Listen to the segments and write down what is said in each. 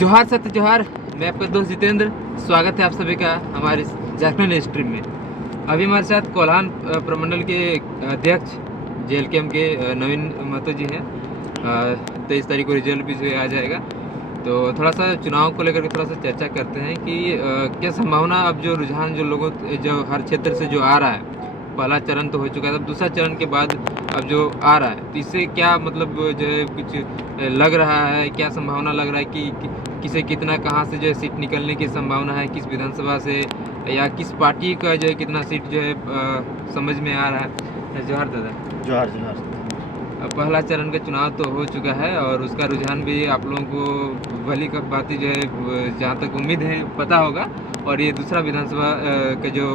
जोहार सत्य जोहार। मैं आपका दोस्त जितेंद्र। स्वागत है आप सभी का हमारे झारखंड स्ट्रीम में। अभी हमारे साथ कोल्हान प्रमंडल के अध्यक्ष जेएलकेएम के नवीन महतो जी हैं। 23 तारीख को रिजल्ट भी जो है आ जाएगा, तो थोड़ा सा चुनाव को लेकर के थोड़ा सा चर्चा करते हैं कि क्या संभावना, अब जो रुझान जो लोगों जो हर क्षेत्र से जो आ रहा है, पहला चरण तो हो चुका है, अब दूसरा चरण के बाद अब जो आ रहा है, तो इससे क्या मतलब जो है कुछ लग रहा है, क्या संभावना लग रहा है कि किसे कितना कहाँ से जो है सीट निकलने की संभावना है, किस विधानसभा से या किस पार्टी का जो है कितना सीट जो है समझ में आ रहा है। जोहार दादा। जोहार जोहार। अब पहला चरण का चुनाव तो हो चुका है और उसका रुझान भी आप लोगों को भली का बात जो है जहाँ तक उम्मीद है पता होगा। और ये दूसरा विधानसभा का जो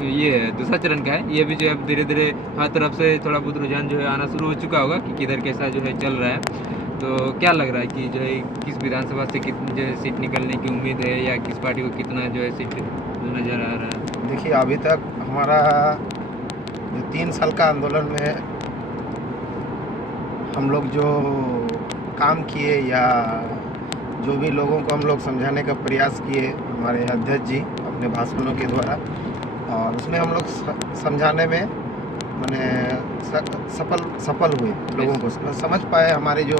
ये है दूसरा चरण का है, ये भी जो है धीरे धीरे हर तरफ से थोड़ा बहुत रुझान जो है आना शुरू हो चुका होगा कि किधर कैसा जो है चल रहा है। तो क्या लग रहा है कि जो है किस विधानसभा से कितनी जो है सीट निकलने की उम्मीद है या किस पार्टी को कितना जो है सीट नज़र आ रहा है? देखिए, अभी तक हमारा जो 3 साल का आंदोलन में हम लोग जो काम किए या जो भी लोगों को हम लोग समझाने का प्रयास किए हमारे अध्यक्ष जी अपने भाषणों के द्वारा, और उसमें हम लोग समझाने में माने सफल हुए, लोगों को समझ पाए। हमारे जो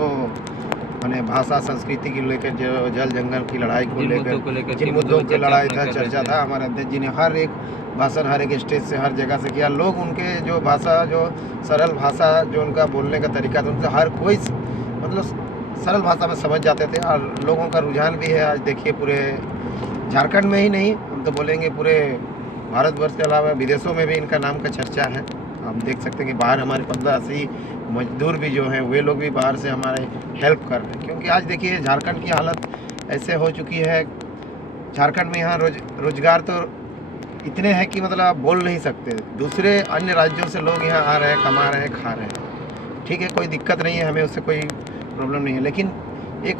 माने भाषा संस्कृति की लेकर, जो जल जंगल की लड़ाई को लेकर जिन मुद्दों की लड़ाई था, चर्चा था, हमारे अध्यक्ष जी ने हर एक भाषण हर एक स्टेज से हर जगह से किया। लोग उनके जो भाषा, जो सरल भाषा, जो उनका बोलने का तरीका था, उनसे हर कोई मतलब सरल भाषा में समझ जाते थे। और लोगों का रुझान भी है। आज देखिए, पूरे झारखंड में ही नहीं, हम तो बोलेंगे पूरे भारतवर्ष के अलावा विदेशों में भी इनका नाम का चर्चा है। आप देख सकते हैं कि बाहर हमारे 15-80 मजदूर भी जो हैं, वे लोग भी बाहर से हमारे हेल्प कर रहे हैं। क्योंकि आज देखिए झारखंड की हालत ऐसे हो चुकी है, झारखंड में यहाँ रोजगार तो इतने हैं कि मतलब आप बोल नहीं सकते। दूसरे अन्य राज्यों से लोग यहाँ आ रहे हैं, कमा रहे हैं, खा रहे हैं। ठीक है, कोई दिक्कत नहीं है, हमें उससे कोई प्रॉब्लम नहीं है, लेकिन एक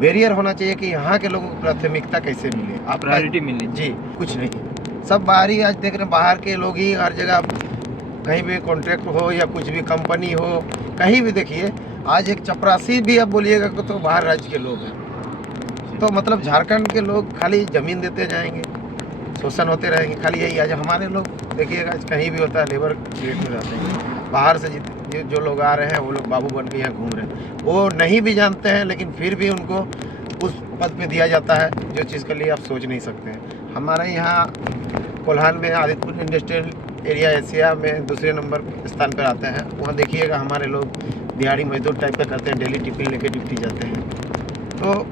बैरियर होना चाहिए कि यहाँ के लोगों को प्राथमिकता कैसे मिले, आप प्रायोरिटी मिलनी जी। कुछ नहीं, सब बाहरी आज देख रहे हैं, बाहर के लोग ही हर जगह, कहीं भी कॉन्ट्रैक्ट हो या कुछ भी कंपनी हो, कहीं भी देखिए आज एक चपरासी भी आप बोलिएगा तो बाहर राज्य के लोग हैं। तो मतलब झारखंड के लोग खाली ज़मीन देते जाएंगे, शोषण होते रहेंगे, खाली यही। आज हमारे लोग देखिएगा कहीं भी होता है लेबर ग्रेड में रहते हैं, बाहर से जो लोग आ रहे हैं वो लोग बाबू बन के यहाँ घूम रहे हैं। वो नहीं भी जानते हैं, लेकिन फिर भी उनको उस पद पे दिया जाता है जो चीज़ के लिए आप सोच नहीं सकते हैं। हमारे यहाँ कोल्हान में आदित्यपुर इंडस्ट्रियल एरिया एशिया में दूसरे नंबर स्थान पर आते हैं। वहाँ देखिएगा हमारे लोग दिहाड़ी मजदूर टाइप का करते हैं, डेली टिफिन लेके ड्यूटी जाते हैं। तो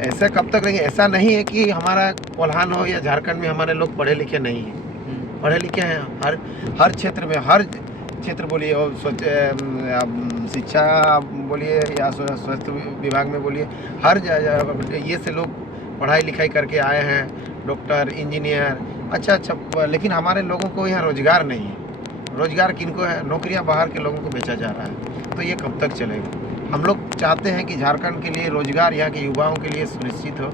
ऐसा कब तक रहेंगे? ऐसा नहीं है कि हमारा कोल्हान हो या झारखंड में हमारे लोग पढ़े लिखे नहीं हैं, पढ़े लिखे हैं। हर क्षेत्र में, हर क्षेत्र बोलिए, और शिक्षा बोलिए या स्वास्थ्य विभाग में बोलिए, हर ये से लोग पढ़ाई लिखाई करके आए हैं, डॉक्टर, इंजीनियर, अच्छा। लेकिन हमारे लोगों को यहाँ रोजगार नहीं है। रोजगार किनको है? नौकरियाँ बाहर के लोगों को बेचा जा रहा है। तो ये कब तक चलेगा? हम लोग चाहते हैं कि झारखंड के लिए रोजगार यहाँ के युवाओं के लिए सुनिश्चित हो,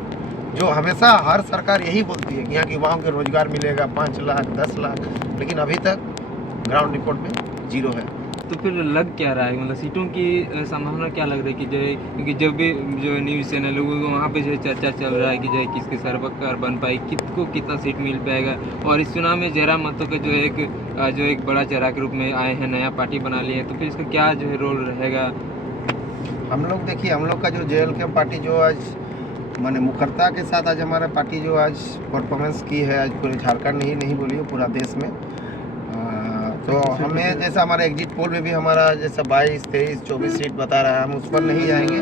जो हमेशा हर सरकार यही बोलती है कि यहाँ के युवाओं को रोजगार मिलेगा 5 लाख 10 लाख, लेकिन अभी तक ग्राउंड रिपोर्ट में 0 है। तो फिर लग क्या रहा है, मतलब सीटों की संभावना क्या लग रही है कि जो है, क्योंकि जब भी जो न्यूज़ चैनल है वहाँ पे जो है चर्चा चल रहा है कि जो है किसके सरकार बन पाई, किसको कितना सीट मिल पाएगा। और इस चुनाव में जयराम महतो का जो एक बड़ा चेहरा के रूप में आए हैं, नया पार्टी बना ली है, तो फिर इसका क्या जो है रोल रहेगा? हम लोग देखिए, हम लोग का जो जेएलकेएम पार्टी जो आज माने मुखरता के साथ आज हमारा पार्टी जो आज परफॉर्मेंस की है, आज पूरे झारखंड ही नहीं बोलिए पूरा देश में। तो हमें जैसा हमारा एग्जिट पोल में भी हमारा जैसा 22, 23, 24 सीट बता रहा है, हम उस पर नहीं जाएंगे,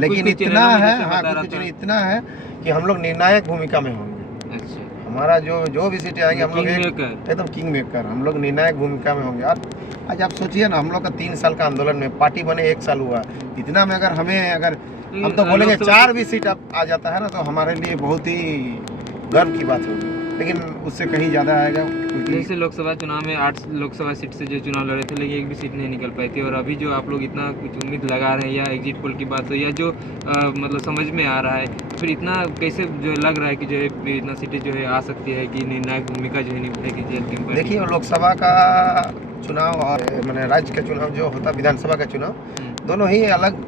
लेकिन इतना है, हाँ कुछ इतना है कि हम लोग निर्णायक भूमिका में होंगे। अच्छा, हमारा जो भी सीटें आएंगे, हम लोग एकदम किंग मेकर, हम लोग निर्णायक भूमिका में होंगे। आज आप सोचिए ना, हम लोग का 3 साल का आंदोलन में पार्टी बने 1 साल हुआ, इतना में अगर हम तो बोलेंगे 4 भी सीट आ जाता है ना, तो हमारे लिए बहुत ही गर्व की बात होगी। लेकिन उससे कहीं ज़्यादा आएगा, जैसे लोकसभा चुनाव में 8 लोकसभा सीट से जो चुनाव लड़े थे, लेकिन एक भी सीट नहीं निकल पाई थी। और अभी जो आप लोग इतना कुछ उम्मीद लगा रहे हैं, या एग्जिट पोल की बात हो या जो मतलब समझ में आ रहा है, फिर इतना कैसे जो लग रहा है कि जो है इतना सीटें जो है आ सकती है कि निर्णायक भूमिका जो है निभाएगी जेएलकेएम? देखिए, लोकसभा का चुनाव और मैंने राज्य का चुनाव जो होता, विधानसभा का चुनाव, दोनों ही अलग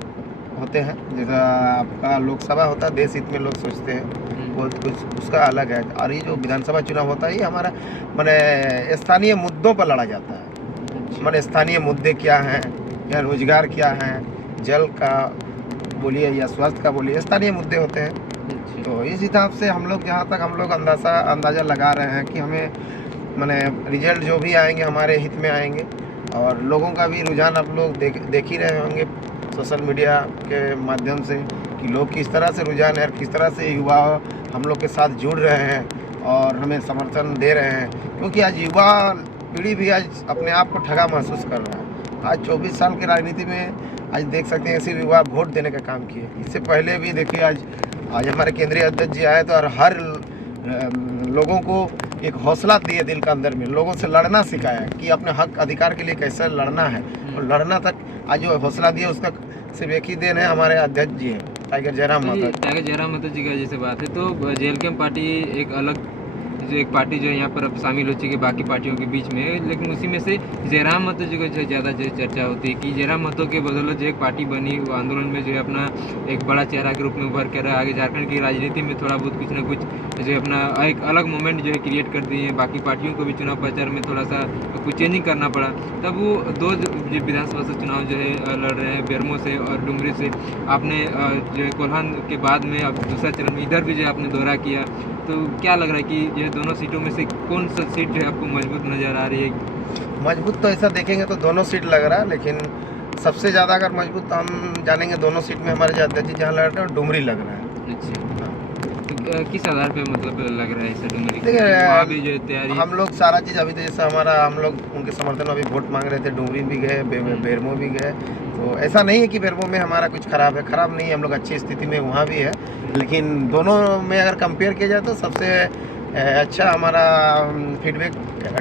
होते हैं, जैसा आपका लोकसभा होता है देश हित में लोग सोचते हैं, बहुत कुछ उसका अलग है। और ये जो विधानसभा चुनाव होता है ये हमारा माने स्थानीय मुद्दों पर लड़ा जाता है। माने स्थानीय मुद्दे क्या हैं, या रोजगार क्या है, जल का बोलिए या स्वास्थ्य का बोलिए, स्थानीय मुद्दे होते हैं। तो इस हिसाब से हम लोग जहाँ तक हम लोग अंदाज़ा लगा रहे हैं कि हमें माने रिजल्ट जो भी आएंगे हमारे हित में आएंगे। और लोगों का भी रुझान आप लोग देख ही रहे होंगे सोशल मीडिया के माध्यम से कि लोग किस तरह से रुझान है और किस तरह से युवा हम लोग के साथ जुड़ रहे हैं और हमें समर्थन दे रहे हैं। क्योंकि आज युवा पीढ़ी भी आज अपने आप को ठगा महसूस कर रहा है। आज 24 साल की राजनीति में आज देख सकते हैं सिर्फ युवा वोट देने का काम किए। इससे पहले भी देखिए आज हमारे केंद्रीय अध्यक्ष जी आए तो और हर लोगों को एक हौसला दिए, दिल के अंदर में लोगों से लड़ना सिखाया कि अपने हक अधिकार के लिए कैसे लड़ना है। और लड़ना तक आज जो हौसला दिया उसका सिर्फ एक ही देन है, हमारे अध्यक्ष जी हैं टाइगर जयराम महतो। टाइगर जयराम महतो जी का जैसे बात है तो जेएलकेएम पार्टी एक अलग जो एक पार्टी जो है यहाँ पर अब शामिल हो चुकी है बाकी पार्टियों के बीच में, लेकिन उसी में से जयराम महतो जी को जो ज़्यादा जो चर्चा होती है कि जयराम महतो के बदौलत जो एक पार्टी बनी वो आंदोलन में जो है अपना एक बड़ा चेहरा के रूप में उभर कर आगे झारखंड की राजनीति में थोड़ा बहुत कुछ ना कुछ जो है अपना एक अलग मोमेंट जो है क्रिएट कर दिए हैं। बाकी पार्टियों को भी चुनाव प्रचार में थोड़ा सा कुछ चेंजिंग करना पड़ा। तब वो दो विधानसभा से चुनाव जो है लड़ रहे हैं, बेरमो से और डुमरी से। आपने जो है कोल्हान के बाद में अब दूसरा चरण में इधर भी जो है आपने दौरा किया, तो क्या लग रहा है कि ये दोनों सीटों में से कौन सा सीट जो है आपको मजबूत नज़र आ रही है? मजबूत तो ऐसा देखेंगे तो दोनों सीट लग रहा है, लेकिन सबसे ज़्यादा अगर मजबूत तो हम जानेंगे दोनों सीट में हमारे जो अध्यक्ष जी जहाँ लड़ रहे हैं डुमरी लग रहा है। अच्छा, तो किस आधार पे मतलब लग रहा है इसे डुमरी? देखिए वहाँ भी जो है तैयारी हम लोग सारा चीज़ अभी तो जैसे हमारा हम लोग उनके समर्थन में अभी वोट मांग रहे थे, डुमरी भी गए, बेरमो भी गए। तो ऐसा नहीं है कि बेरमो में हमारा कुछ खराब है, खराब नहीं है, हम लोग अच्छी स्थिति में वहाँ भी है। लेकिन दोनों में अगर कंपेयर किया जाए तो सबसे अच्छा हमारा फीडबैक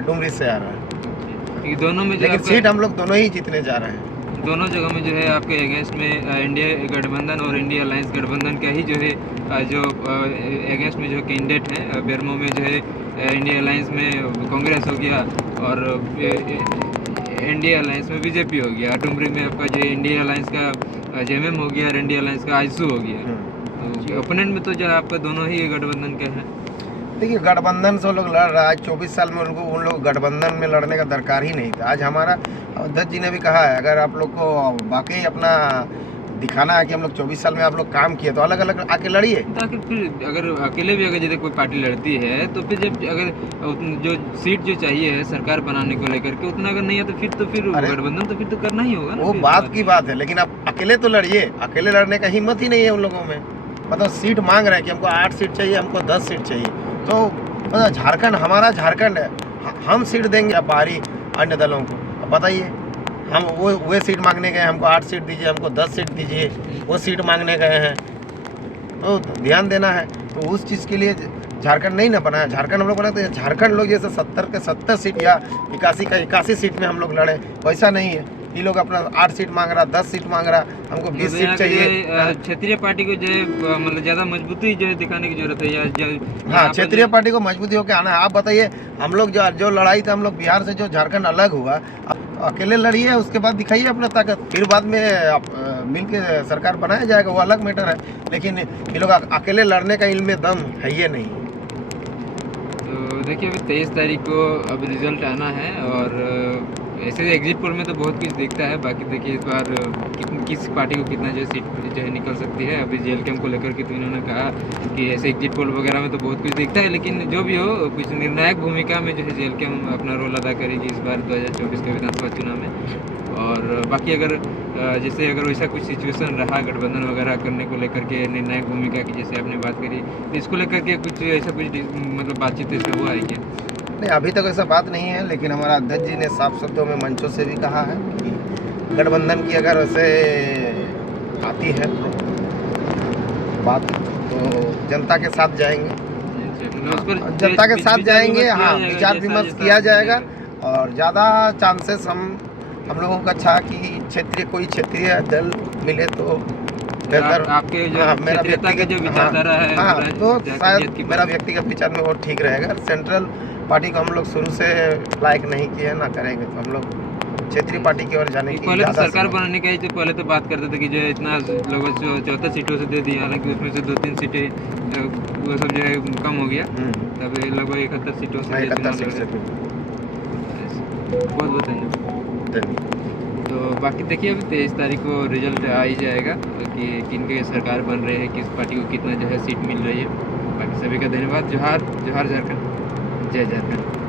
डुमरी से आ रहा है। दोनों में लेकिन सीट हम लोग दोनों ही जीतने जा रहे हैं। दोनों जगह में जो है आपके अगेंस्ट में इंडिया गठबंधन और इंडिया अलायंस गठबंधन का ही जो है जो अगेंस्ट में जो कैंडिडेट हैं। बेरमो में जो है इंडिया अलायंस में कांग्रेस हो गया और इंडिया अलायंस में बीजेपी हो गया। डुमरी में आपका जो इंडिया अलायंस का जेएमएम हो गया और इंडिया अलायंस का आईसू हो गया। तो ओपोनेंट में तो जो है आपका दोनों ही गठबंधन का है। देखिए गठबंधन से लोग लड़ रहा है, 24 साल में उन लोग गठबंधन में लड़ने का दरकार ही नहीं था। आज हमारा अध्यक्ष जी ने भी कहा है अगर आप लोग को वाकई अपना दिखाना है कि हम लोग 24 साल में आप लोग काम किए तो अलग अलग आके लड़िए। ताकि फिर अगर अकेले भी अगर जैसे कोई पार्टी लड़ती है तो फिर जब अगर जो सीट जो चाहिए है सरकार बनाने को लेकर के उतना अगर नहीं है तो फिर गठबंधन तो फिर तो करना ही होगा ना। वो बात की बात है, लेकिन आप अकेले तो लड़िए, अकेले लड़ने का हिम्मत ही नहीं है उन लोगों में। मतलब सीट मांग रहे हैं कि हमको 8 सीट चाहिए, हमको 10 सीट चाहिए। तो मतलब झारखंड हमारा झारखंड है, हम सीट देंगे बाहरी अन्य दलों को। अब बताइए हम वो सीट मांगने गए, हमको 8 सीट दीजिए, हमको 10 सीट दीजिए, वो सीट मांगने गए हैं। तो ध्यान देना है। तो उस चीज़ के लिए झारखंड नहीं ना बना है। झारखंड हम लोग बनाते हैं, झारखंड लोग जैसे 70 के 70 सीट या 81 सीट में हम लोग लड़े, वैसा नहीं है। ये लोग अपना 8 सीट मांग रहा, 10 सीट मांग रहा, हमको 20 सीट चाहिए। क्षेत्रीय पार्टी को जो है मतलब ज़्यादा मजबूती जो है दिखाने की जरूरत है या हाँ, क्षेत्रीय पार्टी को मजबूती होकर आना है। आप बताइए हम लोग जो लड़ाई था हम लोग बिहार से जो झारखंड अलग हुआ, अकेले लड़िए, उसके बाद दिखाइए अपना ताकत, फिर बाद में मिल के सरकार बनाया जाएगा, वो अलग मैटर है। लेकिन ये लोग अकेले लड़ने का इल्म दम है ये नहीं। तो देखिए अभी 23 तारीख को अब रिजल्ट आना है और ऐसे एग्जिट पोल में तो बहुत कुछ दिखता है। बाकी देखिए इस बार किस पार्टी को कितना जो सीट जो है निकल सकती है। अभी जेएलकेएम को लेकर के तो इन्होंने कहा कि ऐसे एग्जिट पोल वगैरह में तो बहुत कुछ दिखता है, लेकिन जो भी हो कुछ निर्णायक भूमिका में जो है जेएलकेएम अपना रोल अदा करेगी इस बार 2024 के विधानसभा चुनाव में। और बाकी अगर जैसे अगर वैसा कुछ सिचुएशन रहा गठबंधन वगैरह करने को लेकर के निर्णायक भूमिका की जैसे आपने बात करी, तो इसको लेकर के कुछ ऐसा कुछ मतलब बातचीत ऐसा हुआ है क्या? नहीं, अभी तक ऐसा बात नहीं है, लेकिन हमारा अध्यक्ष जी ने साफ शब्दों में मंचों से भी कहा है कि गठबंधन की अगर वैसे आती है बात तो जनता के साथ जाएंगे, जनता के साथ जाएंगे। हाँ, विचार विमर्श किया जाएगा और ज़्यादा चांसेस हम लोगों का अच्छा कि कोई क्षेत्रीय दल मिले तो बेहतर। आपके जो मेरा व्यक्तिगत जो विचारधारा है, हाँ, तो शायद मेरा व्यक्तिगत विचार में वो ठीक रहेगा। सेंट्रल पार्टी को हम लोग शुरू से लाइक नहीं किए, ना करेंगे। तो हम लोग क्षेत्रीय पार्टी की ओर जाने की पहले तो ज़्यादा सरकार संभावना। बनाने का ही जो पहले तो बात करते थे कि जो इतना लोगों को 14 सीटों से दे दी, हालांकि उसमें से 2-3 सीटें वो सब जो है कम हो गया, तब ये लगभग 71 सीटों से 71 सीट से बहुत बहुत धन्यवाद। धन्यवाद। तो बाकी देखिए अभी 23 तारीख को रिजल्ट आ ही जाएगा कि किन के सरकार बन रहे हैं, किस पार्टी को कितना जो है सीट मिल रही है। बाकी सभी का धन्यवाद। जोहार जोहार झारखंड, जय झारखंड।